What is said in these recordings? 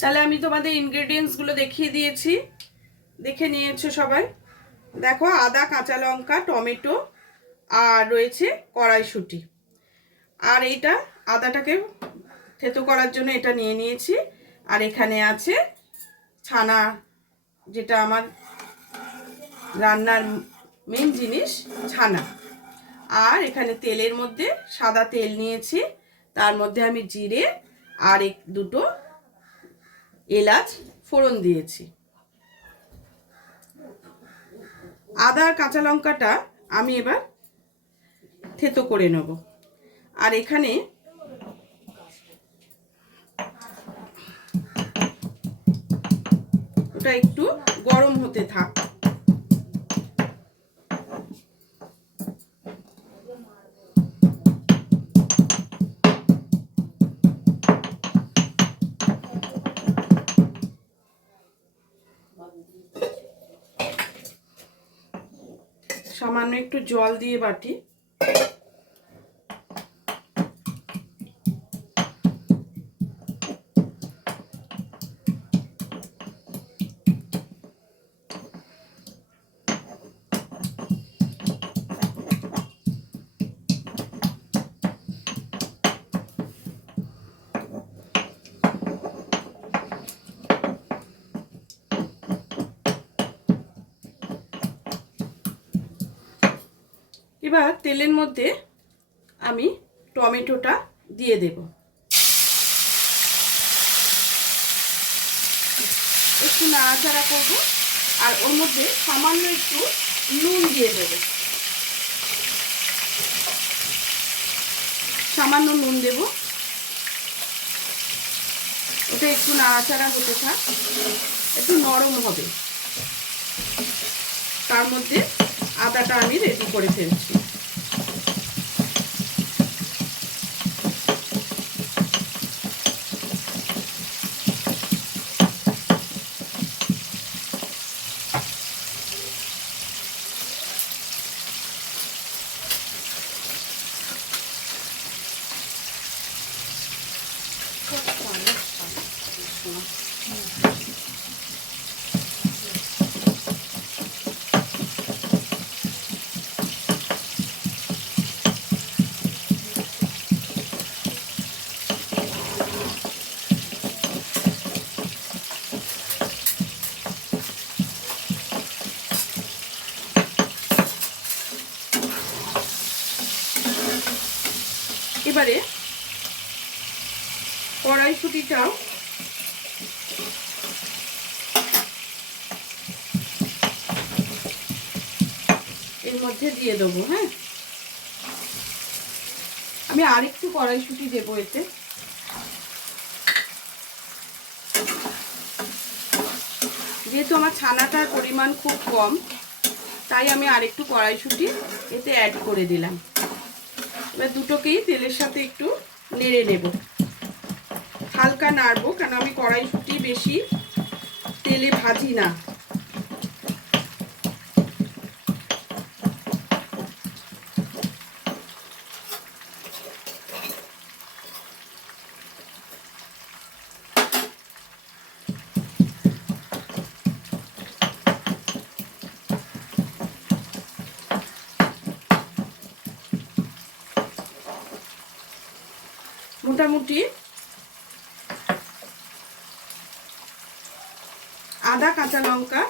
তাহলে আমি তোমাদের ইনগ্রেডিয়েন্টসগুলো দেখিয়ে দিয়েছি, দেখে নিয়েছো সবাই। দেখো, আদা, কাঁচা লঙ্কা, টমেটো, আর রয়েছে কড়াইশুঁটি। আর এইটা আদাটাকে থেতো করার জন্য এটা নিয়ে নিয়েছি। আর এখানে আছে ছানা, যেটা আমার রান্নার মেন জিনিস, ছানা। আর এখানে তেলের মধ্যে সাদা তেল নিয়েছি, তার মধ্যে আমি জিরে আর দুটো এলাচ ফোড়ন দিয়েছি। আদা আর কাঁচা লঙ্কাটা আমি এবার থেতো করে নেব। আর এখানে ওটা একটু গরম হতে থাক। সামান্য একটু জল দিয়ে বাটি। এবার তেলের মধ্যে আমি টমেটোটা দিয়ে দেব। একটু নাড়াচাড়া করব, আর ওর মধ্যে সামান্য একটু নুন দিয়ে দেব। সামান্য নুন দেব। ওটা একটু নাড়াচাড়া হতে থাক, একটু নরম হবে। তার মধ্যে আদাটা আমি রেডি করে ফেলছি। এবারে কড়াইশুঁটিটাও এর মধ্যে দিয়ে দেবো। হ্যাঁ, আমি আরেকটু কড়াইশুঁটি দেবো এতে। যেহেতু আমার ছানাটার পরিমাণ খুব কম, তাই আমি আরেকটু কড়াইশুঁটি এতে অ্যাড করে দিলাম। এবার দুটোকেই তেলের সাথে একটু নেড়ে নেব, হালকা নাড়বো, কেন আমি কড়াইশুঁটি বেশি তেলে ভাজি না। মোটামুটি আদা কাঁচা লঙ্কা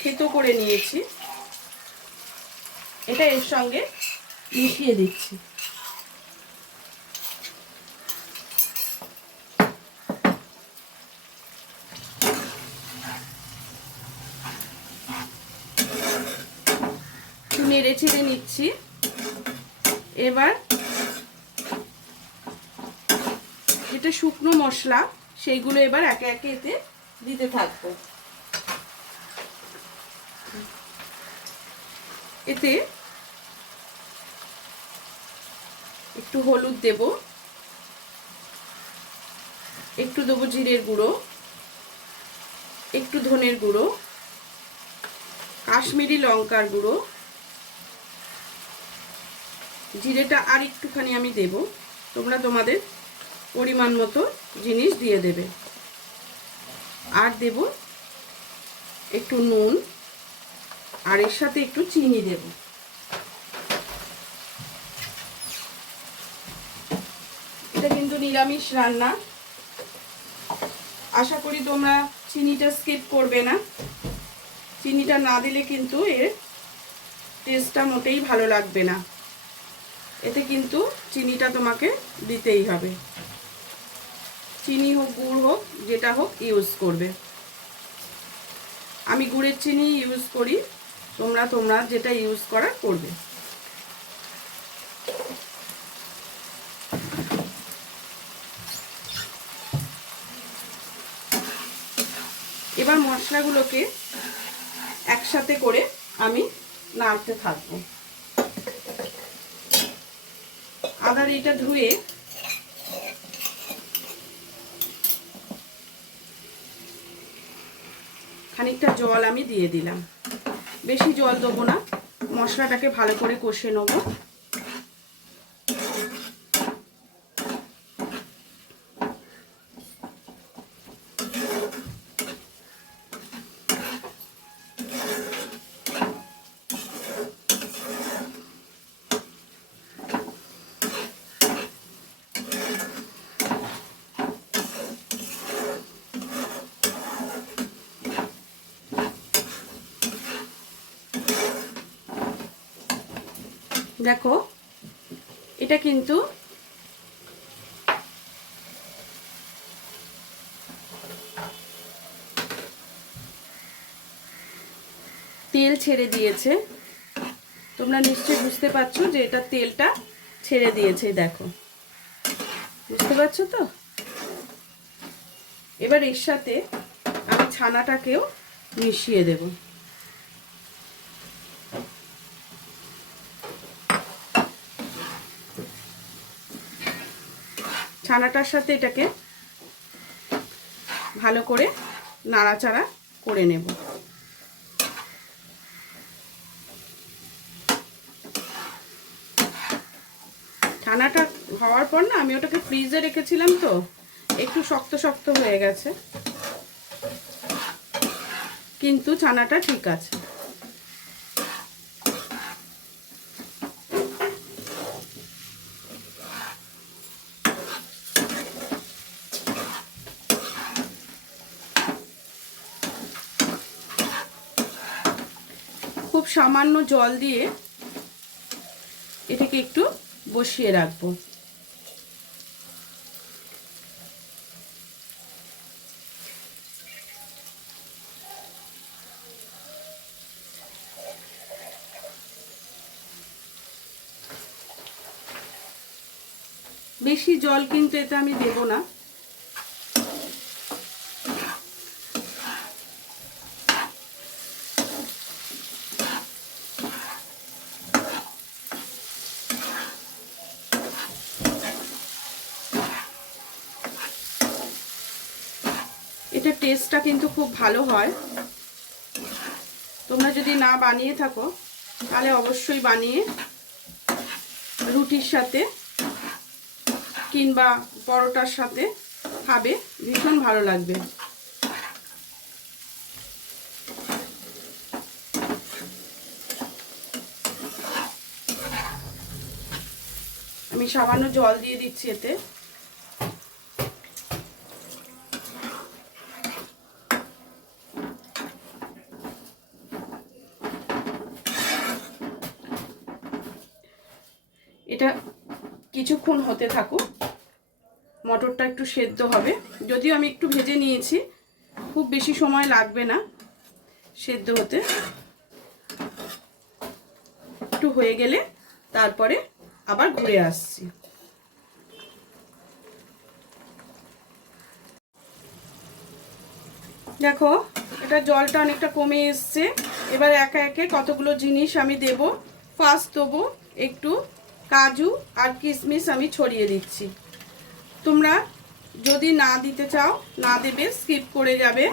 থেতো করে নিয়েছি, এটা এর সঙ্গে মিশিয়ে দিচ্ছি। নেড়ে চেড়ে নিচ্ছি। এবার যেটা শুকনো মশলা, সেইগুলো এবার একে একে এতে দিতে থাকবো। এতে একটু হলুদ দেব, একটু দেবো জিরের গুঁড়ো, একটু ধনের গুঁড়ো, কাশ্মীরি লঙ্কার গুঁড়ো, জিরেটা আর একটুখানি আমি দেব, তোমরা তোমাদের পরিমাণ মতো জিনিস দিয়ে দেবে। আর দেব একটু নুন, আর এর সাথে একটু চিনি দেব। এটা কিন্তু নিরামিষ রান্না, আশা করি তোমরা চিনিটা স্কিপ করবে না। চিনিটা না দিলে কিন্তু এর টেস্টটা মোটেই ভালো লাগবে না। এতে কিন্তু চিনিটা তোমাকে দিতেই হবে, চিনি হোক গুড় হোক যেটা হোক ইউজ করবে। আমি গুড়ের চিনি ইউজ করি, তোমরা যেটা ইউজ করার করবে। এবার মশলাগুলোকে একসাথে করে আমি নাড়তে থাকবো। আদার এটা ধুয়ে খানিকটা জল আমি দিয়ে দিলাম, বেশি জল দেবো না, মশলাটাকে ভালো করে কষে নেব। দেখো এটা কিন্তু তেল ছেড়ে দিয়েছে, তোমরা নিশ্চয়ই বুঝতে পারছো যে এটা তেলটা ছেড়ে দিয়েছে। দেখো, বুঝতে পারছো তো? এবার এর সাথে আমি ছানাটাকেও মিশিয়ে দেব। ছানাটার সাথে এটাকে ভালো করে নাড়াচাড়া করে নেব। ছানাটা হওয়ার পর না আমি ওটাকে ফ্রিজে রেখেছিলাম, তো একটু শক্ত শক্ত হয়ে গেছে, কিন্তু ছানাটা ঠিক আছে। খুব সামান্য জল দিয়ে এটাকে একটু বসিয়ে রাখবো। বেশি জল কিন্তু এতে আমি দেব না। এটা টেস্টটা কিন্তু খুব ভালো হয়। তোমরা যদি না বানিয়ে থাকো তাহলে অবশ্যই বানিয়ে রুটির সাথে কিংবা পরোটার সাথে খাবে, ভীষণ ভালো লাগবে। আমি সামান্য জল দিয়ে দিচ্ছি এতে। এটা কিছুক্ষণ হতে থাকুক, মটরটা একটু সেদ্ধ হবে। যদিও আমি একটু ভেজে নিয়েছি, খুব বেশি সময় লাগবে না সেদ্ধ হতে। একটু হয়ে গেলে তারপরে আবার ঘুরে আসছি। দেখো এটা জলটা অনেকটা কমে এসছে। এবার একে একে কতগুলো জিনিস আমি দেব। ফার্স্ট দেবো একটু কাজু আর কিশমিশ, আমি ছড়িয়ে দিচ্ছি। তোমরা যদি না দিতে চাও না দেবে, স্কিপ করে যাবে।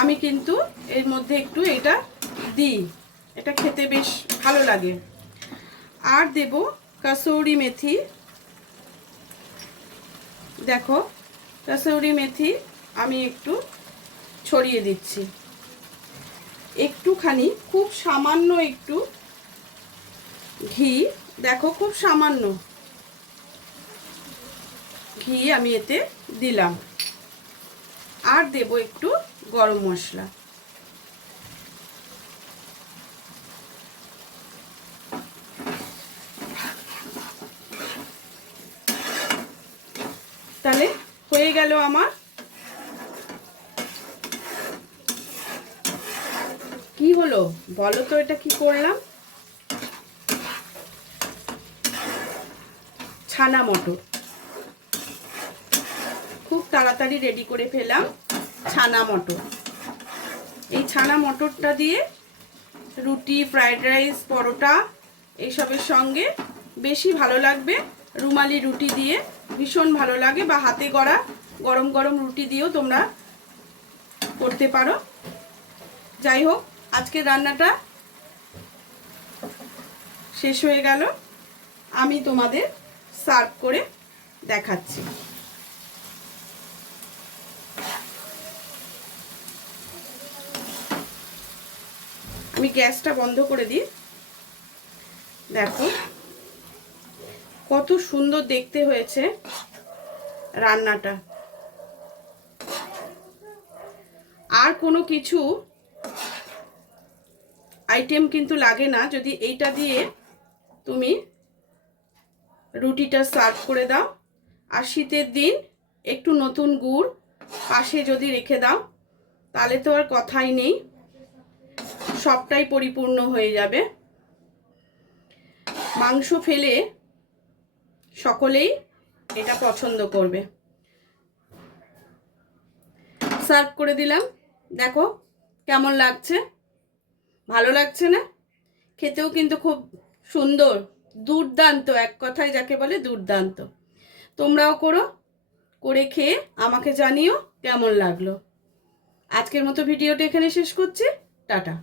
আমি কিন্তু এর মধ্যে একটু এটা দিই, এটা খেতে বেশ ভালো লাগে। আর দেব কাসুরি মেথি। দেখো কাসুরি মেথি আমি একটু ছড়িয়ে দিচ্ছি, একটুখানি, খুব সামান্য একটু ঘি, দেখো খুব সামান্য ঘি আমি এতে দিলাম, আর দেব একটু গরম মশলা। তাহলে হয়ে গেল আমার। কি হলো বলো তো, এটা কি করলাম? ছানা মটর, খুব তাড়াতাড়ি রেডি করে ফেলাম ছানা মটর। এই ছানা মটরটা দিয়ে রুটি, ফ্রাইড রাইস, পরোটা এইসবের সঙ্গে বেশি ভালো লাগবে। রুমালি রুটি দিয়ে ভীষণ ভালো লাগে, বা হাতে গড়া গরম গরম রুটি দিয়েও তোমরা করতে পারো। যাই হোক, আজকের রান্নাটা শেষ হয়ে গেল, আমি তোমাদের সার্ভ করে দেখাচ্ছি। আমি গ্যাসটা বন্ধ করে দিই। দেখো কত সুন্দর দেখতে হয়েছে রান্নাটা। আর কোনো কিছু আইটেম কিন্তু লাগে না, যদি এইটা দিয়ে তুমি রুটিটা সার্ভ করে দাও। আর শীতের দিন একটু নতুন গুড় পাশে যদি রেখে দাও, তাহলে তো আর কথাই নেই, সবটাই পরিপূর্ণ হয়ে যাবে। মাংস ফেলে সকলেই এটা পছন্দ করবে। সার্ভ করে দিলাম, দেখো কেমন লাগছে, ভালো লাগছে না? খেতেও কিন্তু খুব সুন্দর, দুর্দান্ত, এক কথায় যাকে বলে দুর্দান্ত। তোমরাও করো, করে খেয়ে আমাকে জানিও কেমন লাগলো। আজকের মতো ভিডিওটা এখানে শেষ করছি, টাটা।